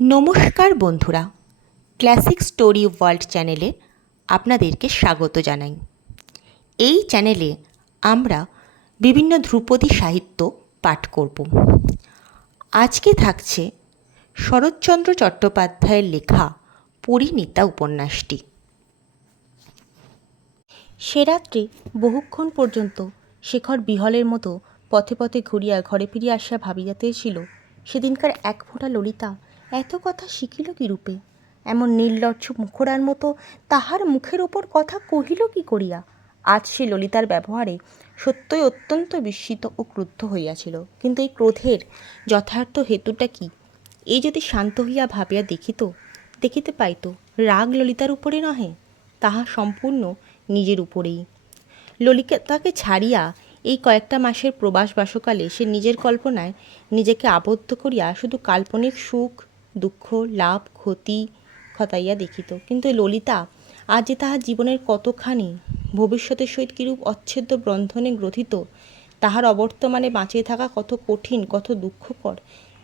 নমস্কার বন্ধুরা, classic story world চ্যানেলে আপনাদেরকে স্বাগত জানাই। এই চ্যানেলে আমরা বিভিন্ন ধ্রুপদী সাহিত্য পাঠ করব। আজকে থাকছে শরৎচন্দ্র চট্টোপাধ্যায়ের লেখা পরিণীতা উপন্যাসটি। সে রাত্রে বহুক্ষণ পর্যন্ত শেখর বিহলের মতো পথে পথে ঘুরিয়া ঘরে ফিরিয়া আসিয়া ভাবিয়াতেছিল, সেদিনকার এক ফোঁটা ললিতা এত কথা শিখিল কি রূপে, এমন নির্লজ্জ মুখরার মতো তাহার মুখের ওপর কথা কহিল কি করিয়া। আজ সে ললিতার ব্যবহারে সত্যই অত্যন্ত বিস্মিত ও ক্রুদ্ধ হইয়াছিল, কিন্তু এই ক্রোধের যথার্থ হেতুটা কি, এই যদি শান্ত হইয়া ভাবিয়া দেখিতে পাইত, রাগ ললিতার উপরে নহে, তাহা সম্পূর্ণ নিজের উপরেই। ললিতাকে ছাড়িয়া এই কয়েকটা মাসের প্রবাস বাসকালে সে নিজের কল্পনায় নিজেকে আবদ্ধ করিয়া শুধু কাল্পনিক সুখ দুঃখ লাভ ক্ষতি খতাইয়া দেখিত, কিন্তু ললিতা আজ যে তাহার জীবনের কতখানি ভবিষ্যতের সহিত কিরূপ অচ্ছেদ্য বন্ধনে গ্রথিত, তাহার অবর্তমানে বাঁচিয়ে থাকা কত কঠিন কত দুঃখকর,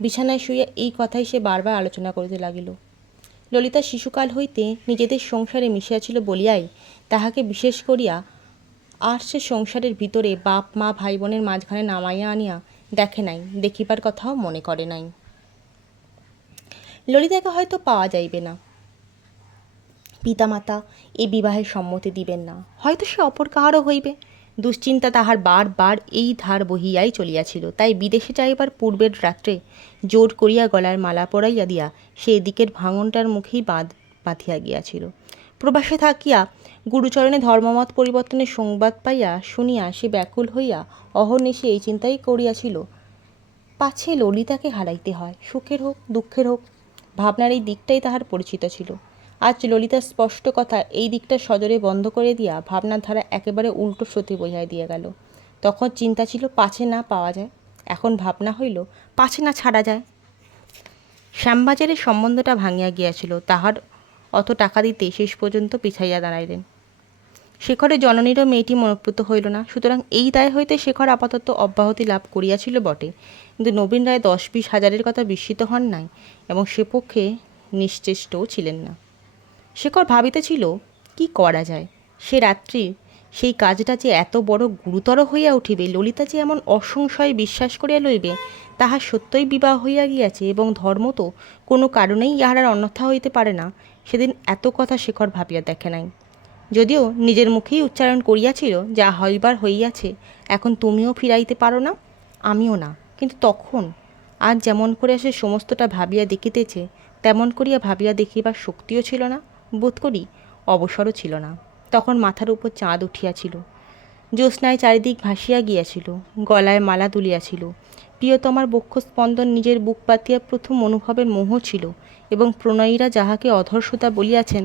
বিছানায় শুইয়া এই কথাই সে বারবার আলোচনা করিতে লাগিল। ললিতা শিশুকাল হইতে নিজেদের সংসারে মিশিয়াছিল বলিয়াই তাহাকে বিশেষ করিয়া আর সে সংসারের ভিতরে বাপ মা ভাই বোনের মাঝখানে নামাইয়া আনিয়া দেখে নাই, দেখিবার কথাও মনে করে নাই। ললিতাকে হয়তো পাওয়া যাইবে না, পিতামাতা এই বিবাহের সম্মতি দিবেন না, হয়তো সে অপর কাহারও হইবে, দুশ্চিন্তা তাহার বার এই ধার বহিয়াই চলিয়াছিল। তাই বিদেশে যাইবার পূর্বের রাত্রে জোর করিয়া গলার মালা পরাইয়া দিয়া সে এদিকের ভাঙনটার মুখেই বাঁধিয়া গিয়াছিল। প্রবাসে থাকিয়া গুরুচরণে ধর্মমত পরিবর্তনের সংবাদ পাইয়া শুনিয়া সে ব্যাকুল হইয়া অহর্নিশে এই চিন্তাই করিয়াছিল, পাছে ললিতাকে হারাইতে হয়, সুখের হোক দুঃখের হোক। ভাবনার এই দিকটাই তাহার পরিচিত ছিল। আজ ললিতার স্পষ্ট কথা এই দিকটা সজোরে বন্ধ করে দিয়া ভাবনার ধারা একেবারে উল্টো স্রোতে বইয়া দিয়া গেল। তখন চিন্তা ছিল পাছে না পাওয়া যায়, এখন ভাবনা হইল পাছে না ছাড়া যায়। শ্যামবাজারের সম্বন্ধটা ভাঙিয়া গিয়াছিল, তাহার অত টাকা দিতে শেষ পর্যন্ত পিছাইয়া দাঁড়াইলেন। শেখরের জননীরও মেয়েটি মনোপ্রুত হইল না, সুতরাং এই দায় হইতে শেখর আপাতত অব্যাহতি লাভ করিয়াছিল বটে, কিন্তু নবীন রায় 10-20 হাজারের কথা বিস্মিত হন নাই এবং সে পক্ষে নিশ্চেষ্টও ছিলেন না। শেখর ভাবিতেছিল কি করা যায়। সে রাত্রি সেই কাজটা যে এত বড় গুরুতর হইয়া উঠিবে, ললিতা যে এমন অসংশয়ে বিশ্বাস করিয়া লইবে, তাহার সত্যই বিবাহ হইয়া গিয়াছে এবং ধর্ম তো কোনো কারণেই ইহার অন্যথা হইতে পারে না, সেদিন এত কথা শেখর ভাবিয়া দেখে নাই। যদিও নিজের মুখেই উচ্চারণ করিয়াছিল, যা হইবার হইয়াছে, এখন তুমিও ফিরাইতে পারো না, আমিও না, কিন্তু তখন আজ যেমন করে সে সমস্তটা ভাবিয়া দেখিতেছে, তেমন করিয়া ভাবিয়া দেখিবার শক্তিও ছিল না, বোধ করি অবসরও ছিল না। তখন মাথার উপর চাঁদ উঠিয়াছিল, জ্যোৎস্নায় চারিদিক ভাসিয়া গিয়াছিল, গলায় মালা দুলিয়াছিল, প্রিয়তমার বক্ষ স্পন্দন নিজের বুক পাতিয়া প্রথম অনুভবের মোহ ছিল, এবং প্রণয়ীরা যাহাকে অধর্ষতা বলিয়াছেন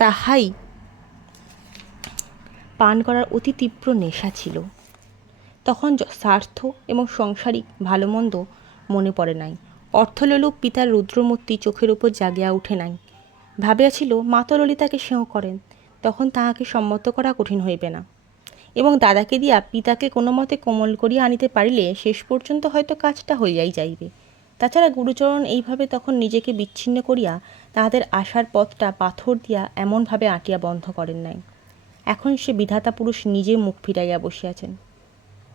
তাহাই পান করার অতি তীব্র নেশা ছিল। তখন স্বার্থ এবং সাংসারিক ভালো মন্দ মনে পড়ে নাই, অর্থলোলুপ পিতার রুদ্রমূর্তি চোখের উপর জাগিয়া উঠে নাই। ভাবিয়াছিল মাতা ললিতাকে স্নেহ করেন, তখন তাহাকে সম্মত করা কঠিন হইবে না, এবং দাদাকে দিয়া পিতাকে কোনো মতে কোমল করিয়া আনিতে পারিলে শেষ পর্যন্ত হয়তো কাজটা হইয়াই যাইবে। তাছাড়া গুরুচরণ এইভাবে তখন নিজেকে বিচ্ছিন্ন করিয়া তাহাদের আশার পথটা পাথর দিয়া এমনভাবে আঁটিয়া বন্ধ করেন নাই। এখন সে বিধাতা পুরুষ নিজে মুখ ফিরাইয়া বসিয়াছেন।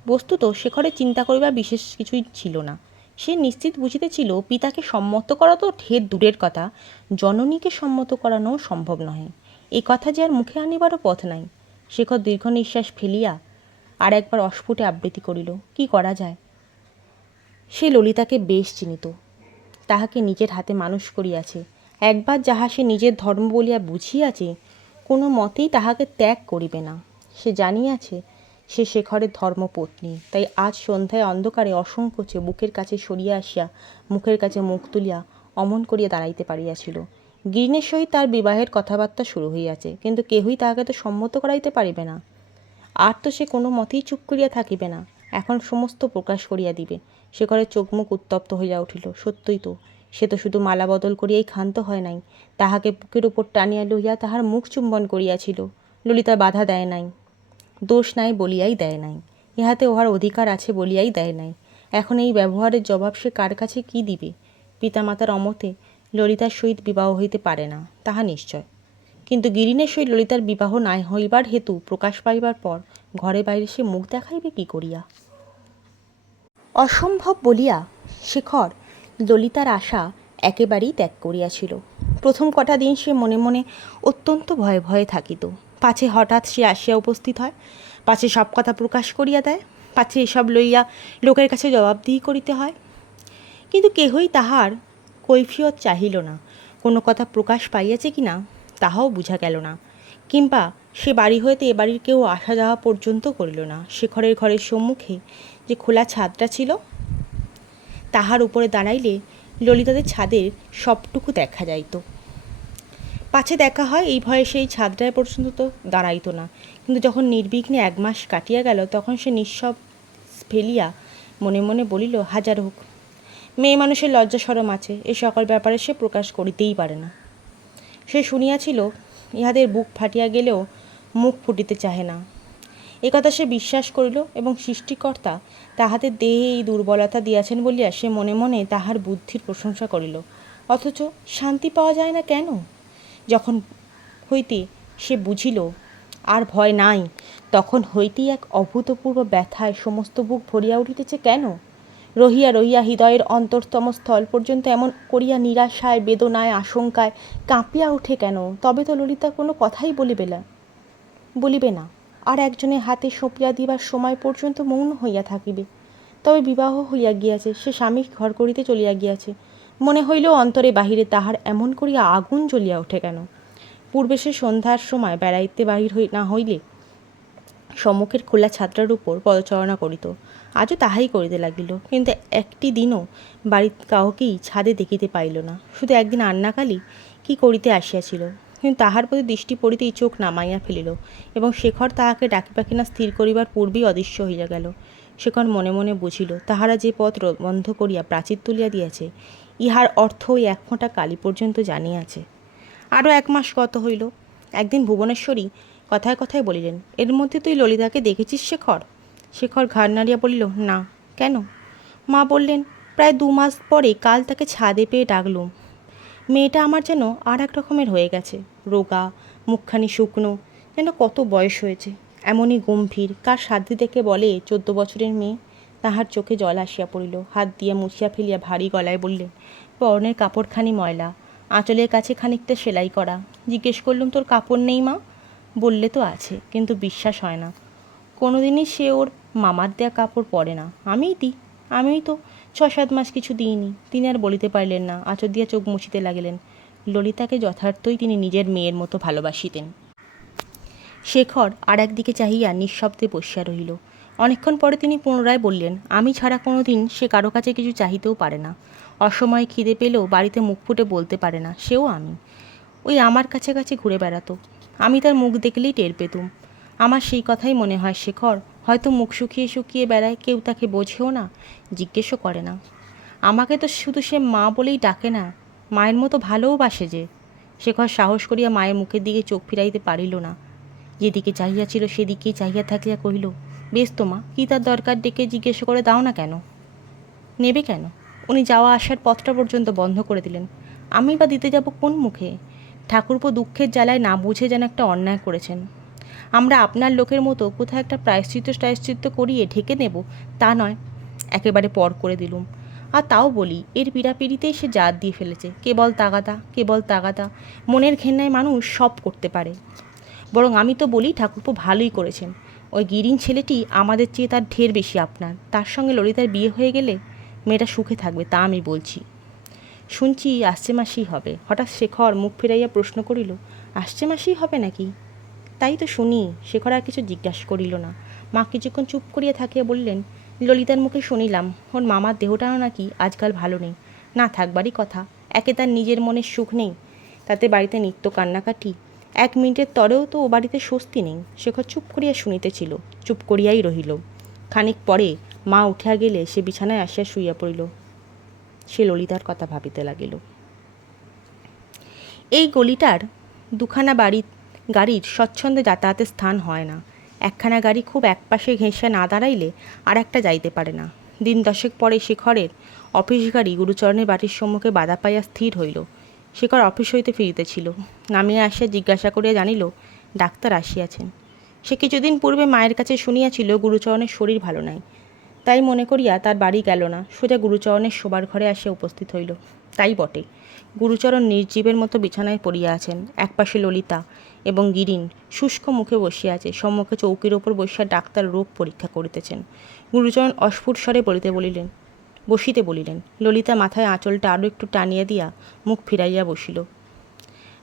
বস্তুত শেখরের চিন্তা করিবার বিশেষ কিছুই ছিল না। সে নিশ্চিত বুঝিতেছিল পিতাকে সম্মত করা তো ঢের দূরের কথা, জননীকে সম্মত করানো সম্ভব নহে, এই কথা যে আর মুখে আনিবারও পথ নাই। শেখর দীর্ঘ নিঃশ্বাস ফেলিয়া আর একবার অস্ফুটে আবৃত্তি করিল, কি করা যায়। সে ললিতাকে বেশ চিনিত, তাহাকে নিজের হাতে মানুষ করিয়াছে, একবার যাহা সে নিজের ধর্ম বলিয়া বুঝিয়াছে, কোনো মতেই তাহাকে ত্যাগ করিবে না। সে জানিয়াছে সে শেখরের ধর্মপত্নী, তাই আজ সন্ধ্যায় অন্ধকারে অসংকোচে বুকের কাছে সরিয়া আসিয়া মুখের কাছে মুখ তুলিয়া অমন করিয়া দাঁড়াইতে পারিয়াছিল। গিরিনের সহিত তার বিবাহের কথাবার্তা শুরু হইয়াছে, কিন্তু কেহই তাহাকে তো সম্মত করাইতে পারিবে না। আর তো সে কোনো মতেই চুপ করিয়া থাকিবে না, এখন সমস্ত প্রকাশ করিয়া দিবে। শেখরের চোখ মুখ উত্তপ্ত হইয়া উঠিল। সত্যই তো, সে তো শুধু মালা বদল করিয়াই ক্ষান্ত হয় নাই, তাহাকে বুকের উপর টানিয়া লইয়া তাহার মুখ চুম্বন করিয়াছিল। ললিতা বাধা দেয় নাই, দোষ নাই বলিয়াই দেয় নাই, ইহাতে উহার অধিকার আছে বলিয়াই দেয় নাই। এখন এই ব্যবহারের জবাব সে কার কাছে কি দিবে? পিতামাতার অমতে ললিতার সহিত বিবাহ হইতে পারে না, তাহা নিশ্চয়। কিন্তু গিরিনের সহিত ললিতার বিবাহ নাই হইবার হেতু প্রকাশ পাইবার পর ঘরে বাইরে সে মুখ দেখাইবে কি করিয়া? অসম্ভব বলিয়া শেখর ললিতার আশা একেবারেই ত্যাগ করিয়াছিল। প্রথম কটা দিন সে মনে মনে অত্যন্ত ভয়ে ভয়ে থাকিত, পাছে হঠাৎ সে আসিয়া উপস্থিত হয়, পাছে সব কথা প্রকাশ করিয়া দেয়, পাছে এসব লইয়া লোকের কাছে জবাবদিহি করিতে হয়। কিন্তু কেহই তাহার কৈফিয়ত চাহিল না, কোনো কথা প্রকাশ পাইয়াছে কি না তাহাও বুঝা গেল না, কিংবা সে বাড়ি হইতে এ বাড়ির কেউ আসা যাওয়া পর্যন্ত করিল না। শেখরের ঘরের সম্মুখে যে খোলা ছাদটা ছিল, তাহার উপরে দাঁড়াইলে ললিতাদের ছাদের সবটুকু দেখা যাইত। পাছে দেখা হয় এই ভয়ে সেই ছাদটায় পর্যন্ত তো দাঁড়াইত না। কিন্তু যখন নির্বিঘ্নে 1 মাস কাটিয়া গেল, তখন সে নিঃশব ফেলিয়া মনে মনে বলিল, হাজার হোক, মেয়ে মানুষের লজ্জা সরম আছে, এ সকল ব্যাপারে সে প্রকাশ করিতেই পারে না। সে শুনিয়াছিল ইহাদের বুক ফাটিয়া গেলেও মুখ ফুটিতে চাহে না। একথা সে বিশ্বাস করিল এবং সৃষ্টিকর্তা তাহাদের দেহে এই দুর্বলতা দিয়াছেন বলিয়া সে মনে মনে তাহার বুদ্ধির প্রশংসা করিল। অথচ শান্তি পাওয়া যায় না কেন? যখন হইতে সে বুঝিল আর ভয় নাই, তখন হইতেই এক অভূতপূর্ব ব্যথায় সমস্ত বুক ভরিয়া উঠিতেছে কেন? রহিয়া রহিয়া হৃদয়ের অন্তরতম স্থল পর্যন্ত এমন করিয়া নিরাশায়, বেদনায়, আশঙ্কায় কাঁপিয়া ওঠে কেন? তবে তো ললিতা কোনো কথাই বলিবে না, আর একজনের হাতে সঁপিয়া দিবার সময় পর্যন্ত মৌন হইয়া থাকিবে। তবে বিবাহ হইয়া গিয়াছে, সে স্বামী ঘর করিতে চলিয়া গিয়াছে। মনে হইল অন্তরে বাহিরে তাহার এমন করিয়া আগুন জ্বলিয়া ওঠে কেন? পূর্বে সে সন্ধ্যার সময় বেড়াইতে বাহির না হইলে সম্মুখের খোলা ছাদটার উপর পদচারণা করিত, আজও তাহাই করিতে লাগিল। কিন্তু একটি দিনও বাড়ির কাউকেই ছাদে দেখিতে পাইল না। শুধু একদিন আন্নাকালী কি করিতে আসিয়াছিল, কিন্তু তাহার প্রতি দৃষ্টি পড়িতেই চোখ নামাইয়া ফেলিল এবং শেখর তাহাকে ডাকিবা কিনা স্থির করিবার পূর্বেই অদৃশ্য হইয়া গেল। শেখর মনে মনে বুঝিল, তাহারা যে পথ বন্ধ করিয়া প্রাচীর তুলিয়া দিয়াছে, ইহার অর্থ ওই 1 ফোঁটা কালি পর্যন্ত জানিয়াছে। আরও 1 মাস গত হইল। একদিন ভুবনেশ্বরী কথায় কথায় বলিলেন, এর মধ্যে তুই ললিতাকে দেখেছিস শেখর? শেখর ঘাড় নাড়িয়া বলিল, না। কেন? মা বললেন, প্রায় 2 মাস পরে কাল তাকে ছাদে পেয়ে ডাকলুম। মেয়েটা আমার যেন আর এক রকমের হয়ে গেছে, রোগা, মুখখানি শুকনো, যেন কত বয়স হয়েছে। এমনই গম্ভীর, কার সাধ্য দেখে বলে 14 বছরের মেয়ে। তাহার চোখে জল আসিয়া পড়িল, হাত দিয়া মুছিয়া ফেলিয়া ভারী গলায় বললেন, পরনের কাপড়খানি ময়লা, আঁচলের কাছে খানিকটা সেলাই করা। জিজ্ঞেস করলুম, তোর কাপড় নেই মা? বললে তো আছে, কিন্তু বিশ্বাস হয় না। কোনোদিনই সে ওর মামার দেয়া কাপড় পরে না, আমিই দিই। আমিই তো 6-7 মাস কিছু দিইনি। তিনি আর বলিতে পারলেন না, আঁচল দিয়া চোখ মুছিতে লাগিলেন। ললিতাকে যথার্থই তিনি নিজের মেয়ের মতো ভালোবাসিতেন। শেখর আর একদিকে চাহিয়া নিঃশব্দে বসিয়া রহিল। অনেকক্ষণ পরে তিনি পুনরায় বললেন, আমি ছাড়া কোনো দিন সে কারো কাছে কিছু চাহিতেও পারে না। অসময়ে খিদে পেলেও বাড়িতে মুখ ফুটে বলতে পারে না, সেও আমি। ওই আমার কাছে কাছে ঘুরে বেড়াতো, আমি তার মুখ দেখলেই টের পেতুম। আমার সেই কথাই মনে হয় শেখর, হয়তো মুখ শুকিয়ে শুকিয়ে বেড়ায়, কেউ তাকে বোঝেও না, জিজ্ঞেসও করে না। আমাকে তো শুধু সে মা বলেই ডাকে না, মায়ের মতো ভালোওবাসে যে। শেখর সাহস করিয়া মায়ের মুখের দিকে চোখ ফিরাইতে পারিল না। যেদিকে চাহিয়াছিল সেদিকেই চাহিয়া থাকিয়া কহিল, বেশ তো মা, কী তার দরকার, ডেকে জিজ্ঞেস করে দাও না কেন? নেবে কেন? উনি যাওয়া আসার পথটা পর্যন্ত বন্ধ করে দিলেন, আমি বা দিতে যাব কোন মুখে? ঠাকুরপো দুঃখের জ্বালায় না বুঝে যেন একটা অন্যায় করেছেন। আমরা আপনার লোকের মতো কোথাও একটা প্রায়শ্চিত্ত করিয়ে ঢেকে নেব তা নয়, একেবারে পর করে দিলুম। আর তাও বলি, এর পীড়াপিড়িতেই সে জাত দিয়ে ফেলেছে। কেবল তাগাদা। মনের ঘেন্নায় মানুষ সব করতে পারে। বরং আমি তো বলি, ঠাকুরপো ভালোই করেছেন। ওই গিরিন ছেলেটি আমাদের চেয়ে তার ঢের বেশি আপনার। তার সঙ্গে ললিতার বিয়ে হয়ে গেলে মেয়েটা সুখে থাকবে, তা আমি বলছি। শুনছি আসছে মাসেই হবে। হঠাৎ শেখর মুখ ফিরাইয়া প্রশ্ন করিল, আসছে মাসেই হবে নাকি? তাই তো শুনি। শেখর আর কিছু জিজ্ঞাসা করিল না। মা কিছুক্ষণ চুপ করিয়া থাকিয়া বললেন, ললিতার মুখে শুনিলাম ওর মামার দেহটাও নাকি আজকাল ভালো নেই। না থাকবারই কথা, একে তার নিজের মনের সুখ নেই, তাতে বাড়িতে নিত্য কান্নাকাটি। 1 মিনিটের তরেও তো ও বাড়িতে স্বস্তি নেই। শেখর চুপ করিয়া শুনিতেছিল, চুপ করিয়াই রহিল। খানিক পরে মা উঠিয়া গেলে সে বিছানায় আসিয়া শুইয়া পড়িল। সে ললিতার কথা ভাবিতে লাগিল। এই গলিটার 2খানা গাড়ির স্বচ্ছন্দে যাতায়াতের স্থান হয় না। একখানা গাড়ি খুব একপাশে ঘেঁষে না দাঁড়াইলে আর একটা যাইতে পারে না। দিন দশেক পরে শেখরের অফিস গাড়ি গুরুচরণের বাড়ির সম্মুখে বাধা পাইয়া স্থির হইল। শেখর অফিস হইতে ফিরিতেছিল। নামিয়া আসিয়া জিজ্ঞাসা করিয়া জানিল ডাক্তার আসিয়াছেন। সে কিছুদিন পূর্বে মায়ের কাছে শুনিয়াছিল গুরুচরণের শরীর ভালো নাই, তাই মনে করিয়া তার বাড়ি গেল না, সোজা গুরুচরণের শোবার ঘরে আসিয়া উপস্থিত হইল। তাই বটে, গুরুচরণ নির্জীবের মতো বিছানায় পড়িয়া আছেন। একপাশে ললিতা এবং গিরিন শুষ্ক মুখে বসিয়া আছে। সম্মুখে চৌকির ওপর বসিয়া ডাক্তার রোগ পরীক্ষা করিতেছেন। গুরুচরণ অস্ফুট স্বরে বসিতে বলিলেন। ললিতা মাথায় আঁচলটা আরও একটু টানিয়া দিয়া মুখ ফিরাইয়া বসিল।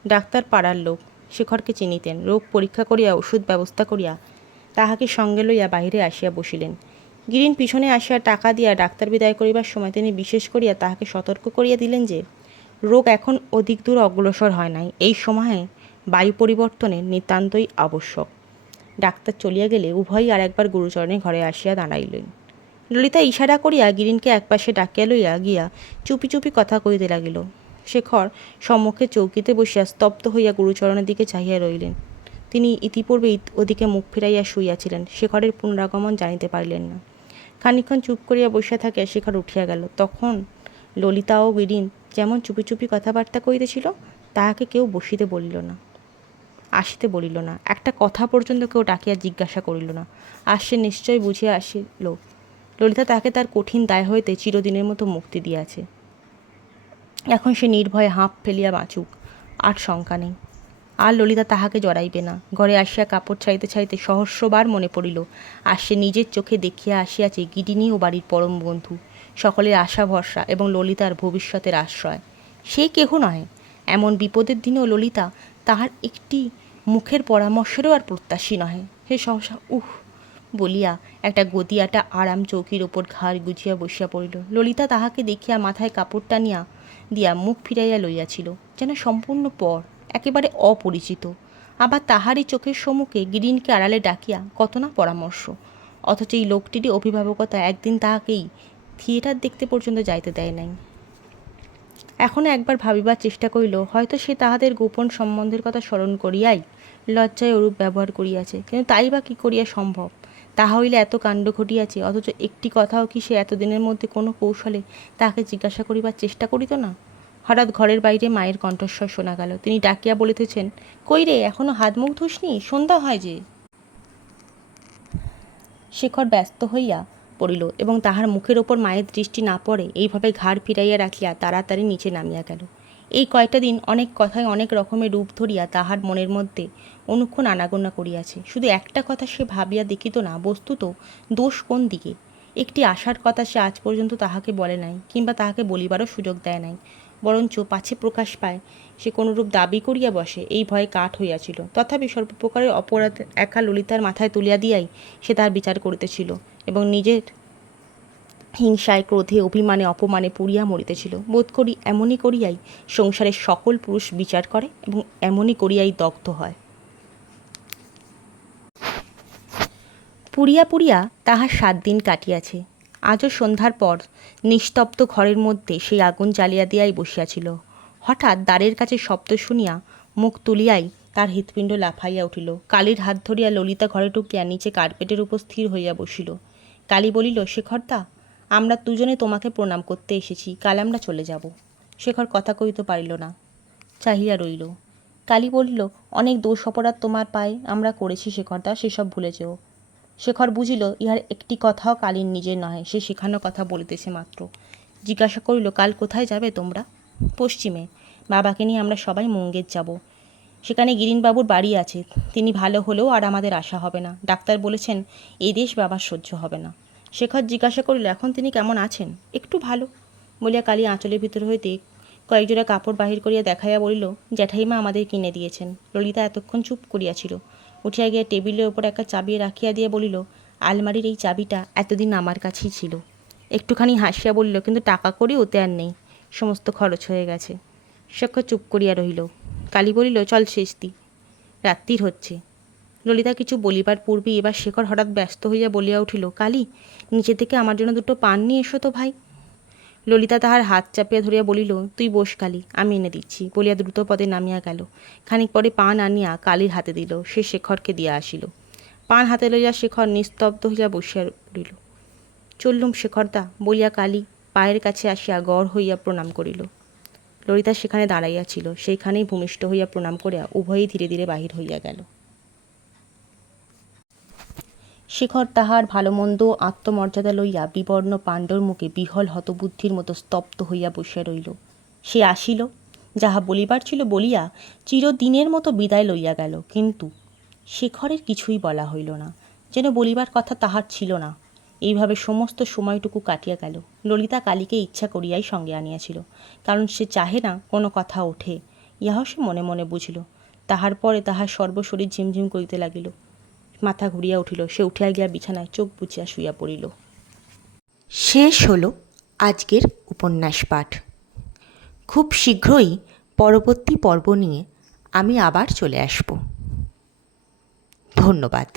ডাক্তার পাড়ার লোক, শেখরকে চিনিতেন। রোগ পরীক্ষা করিয়া ওষুধ ব্যবস্থা করিয়া তাহাকে সঙ্গে লইয়া বাহিরে আসিয়া বসিলেন। গিরিন পিছনে আসিয়া টাকা দিয়া ডাক্তার বিদায় করিবার সময় তিনি বিশেষ করিয়া তাহাকে সতর্ক করিয়া দিলেন যে রোগ এখন অধিক দূর অগ্রসর হয় নাই, এই সময়ে বায়ু পরিবর্তনের নিতান্তই আবশ্যক। ডাক্তার চলিয়া গেলে উভয়ই আর একবার গুরুচরণের ঘরে আসিয়া দাঁড়াইলেন। ললিতা ইশারা করিয়া গিরিনকে একপাশে ডাকিয়া লইয়া গিয়া চুপি চুপি কথা কইতে লাগিল। শেখর সম্মুখে চৌকিতে বসিয়া স্তব্ধ হইয়া গুরুচরণের দিকে চাহিয়া রইলেন। তিনি ইতিপূর্বে ওদিকে মুখ ফিরাইয়া শুইয়াছিলেন। শেখরের পুনরাগমন জানিতে পারিলেন না। খানিকক্ষণ চুপ করিয়া বসিয়া থাকিয়া শেখর উঠিয়া গেল। তখন ললিতা ও গিরিন যেমন চুপি চুপি কথাবার্তা করিতেছিল, তাহাকে কেউ বসিতে বলিল না, আসিতে বলিল না, একটা কথা পর্যন্ত কেউ ডাকিয়া জিজ্ঞাসা করিল না। আসছে নিশ্চয় বুঝিয়া আসিল ললিতা তাহাকে তার কঠিন দায় হইতে চিরদিনের মতো মুক্তি দিয়াছে। এখন সে নির্ভয়ে হাঁপ ফেলিয়া বাঁচুক, আর শঙ্কা নেই। আর ললিতা তাহাকে জড়াইবে না। ঘরে আসিয়া কাপড় ছাইতে ছাইতে সহস্রবার মনে পড়িল আর সে নিজের চোখে দেখিয়া আসিয়াছে গিরিনী ও বাড়ির পরম বন্ধু, সকলের আশা ভরসা এবং ললিতার ভবিষ্যতের আশ্রয়। সে কেহ নহে। এমন বিপদের দিনেও ললিতা তাহার একটি মুখের পরামর্শেরও আর প্রত্যাশী নহে। হে সহসা বলিয়া একটা গদিয়াটা আরাম চৌকির ওপর ঘাড় গুজিয়া বসিয়া পড়িল। ললিতা তাহাকে দেখিয়া মাথায় কাপড় টানিয়া দিয়া মুখ ফিরাইয়া লইয়াছিল, যেন সম্পূর্ণ পর, একেবারে অপরিচিত। আবার তাহারই চোখের সম্মুখে গিরিনকে আড়ালে ডাকিয়া কত না পরামর্শ। অথচ এই লোকটিরই অভিভাবকতা একদিন তাহাকেই থিয়েটার দেখতে পর্যন্ত যাইতে দেয় নাই। এখনও একবার ভাবিবার চেষ্টা করিল, হয়তো সে তাহাদের গোপন সম্বন্ধের কথা স্মরণ করিয়াই লজ্জায় ওরূপ ব্যবহার করিয়াছে। কিন্তু তাই বা কী করিয়া সম্ভব? তাহা হইলে এত কাণ্ড ঘটিয়াছে, অথচ একটি কথাও কি সে এতদিনের মধ্যে কোনো কৌশলে তাহাকে জিজ্ঞাসা করিবার চেষ্টা করিত না? হঠাৎ ঘরের বাইরে মায়ের কণ্ঠস্বর শোনা গেল। তিনি ডাকিয়া বলিতেছেন, কই রে, এখনো হাত মুখ ধুসনি? সন্ধ্যা হয় যে। শেখর ব্যস্ত হইয়া পড়িল এবং তাহার মুখের ওপর মায়ের দৃষ্টি না পড়ে এইভাবে ঘাড় ফিরাইয়া রাখিয়া তাড়াতাড়ি নিচে নামিয়া গেল। এই কয়টা দিন অনেক কথায় অনেক রকমের রূপ ধরিয়া তাহার মনের মধ্যে অনুক্ষণ আনাগোনা করিয়াছে। শুধু একটা কথা সে ভাবিয়া দেখিত না, বস্তুত দোষ কোন দিকে। একটি আশার কথা সে আজ পর্যন্ত তাহাকে বলে নাই, কিংবা তাহাকে বলিবারও সুযোগ দেয় নাই। বরঞ্চ পাছে প্রকাশ পায় সে কোনরূপ দাবি করিয়া বসে, এই ভয়ে কাঠ হইয়াছিল। তথাপি সর্বপ্রকারের অপরাধ একা ললিতার মাথায় তুলিয়া দিয়াই সে তার বিচার করিতেছিল এবং নিজের হিংসায়, ক্রোধে, অভিমানে, অপমানে পুড়িয়া মরিতেছিল। বোধ করি এমনই করিয়াই সংসারের সকল পুরুষ বিচার করে এবং এমনই করিয়াই দগ্ধ হয়। পুড়িয়া পুড়িয়া তাহার 7 দিন কাটিয়াছে। আজও সন্ধ্যার পর নিস্তব্ধ ঘরের মধ্যে সেই আগুন জ্বালিয়া দিয়াই বসিয়াছিল। হঠাৎ দ্বারের কাছে শব্দ শুনিয়া মুখ তুলিয়াই তার হৃৎপিণ্ড লাফাইয়া উঠিল। কালীর হাত ধরিয়া ললিতা ঘরে ঢুকিয়া নিচে কার্পেটের উপর স্থির হইয়া বসিল। কালী বলিল, শেখরদা, আমরা দুজনে তোমাকে প্রণাম করতে এসেছি, কাল আমরা চলে যাব। শেখর কথা কইতে পারিল না, চাহিয়া রইল। কালী বলিল, অনেক দোষ অপরাধ তোমার পায়ে আমরা করেছি শেখরদা, সেসব ভুলে যেও। শেখর বুঝিল ইহার একটি কথাও কালীর নিজের নহে, সে শেখানো কথা বলিতেছে মাত্র। জিজ্ঞাসা করিল, কাল কোথায় যাবে তোমরা? পশ্চিমে। বাবাকে নিয়ে আমরা সবাই মুঙ্গের যাব। সেখানে গিরিনবাবুর বাড়ি আছে। তিনি ভালো হলেও আর আমাদের আশা হবে না। ডাক্তার বলেছেন এই দেশ বাবার সহ্য হবে না। শেখর জিজ্ঞাসা করিল, এখন তিনি কেমন আছেন? একটু ভালো, বলিয়া কালী আঁচলের ভিতর হইতে কয়েকজোড়া কাপড় বাহির করিয়া দেখাইয়া বলিল, জ্যাঠাইমা আমাদের কিনে দিয়েছেন। ললিতা এতক্ষণ চুপ করিয়াছিল। উঠিয়া গিয়া টেবিলের ওপর একটা চাবি রাখিয়া দিয়া বলিল, আলমারির এই চাবিটা এতদিন আমার কাছেই ছিল। একটুখানি হাসিয়া বলিল, কিন্তু টাকা করি ওতে আর নেই, সমস্ত খরচ হয়ে গেছে। শেখর চুপ করিয়া রহিল। কালী বলিল, চল শেষদি, রাত্রির হচ্ছে। ললিতা কিছু বলিবার পূর্বেই এবার শেখর হঠাৎ ব্যস্ত হইয়া বলিয়া উঠিল, কালী, নিচে থেকে আমার জন্য 2টো পান নিয়ে এসো তো ভাই। ললিতা তাহার হাত চাপিয়া ধরিয়া বলিল, তুই বস কালী, আমি এনে দিচ্ছি, বলিয়া দ্রুত পদে নামিয়া গেল। খানিক পরে পান আনিয়া কালীর হাতে দিল। সে শেখরকে দিয়া আসিল। পান হাতে লইয়া শেখর নিস্তব্ধ হইয়া বসিয়া পড়িল। চললুম শেখরদা বলিয়া কালী পায়ের কাছে আসিয়া গড় হইয়া প্রণাম করিল। ললিতা সেখানে দাঁড়াইয়া ছিল, সেইখানেই ভূমিষ্ঠ হইয়া প্রণাম করিয়া উভয়েই ধীরে ধীরে বাহির হইয়া গেল। শেখর তাহার ভালো মন্দ আত্মমর্যাদা লইয়া বিবর্ণ পাণ্ডর মুখে বিহল হতবুদ্ধির মতো স্তব্ধ হইয়া বসিয়া রইল। সে আসিল, যাহা বলিবার ছিল বলিয়া চিরদিনের মতো বিদায় লইয়া গেল, কিন্তু শেখরের কিছুই বলা হইল না, যেন বলিবার কথা তাহার ছিল না। এইভাবে সমস্ত সময়টুকু কাটিয়া গেল। ললিতা কালীকে ইচ্ছা করিয়াই সঙ্গে আনিয়াছিল, কারণ সে চাহে না কোনো কথা ওঠে, ইহাও সে মনে মনে বুঝিল। তাহার পরে তাহার সর্বশরীর ঝিমঝিম করিতে লাগিল, মাথা ঘুরিয়া উঠিল। সে উঠিয়া গিয়া বিছানায় চোখ বুজিয়া শুইয়া পড়িল। শেষ হলো আজকের উপন্যাস পাঠ। খুব শীঘ্রই পরবর্তী পর্ব নিয়ে আমি আবার চলে আসব। ধন্যবাদ।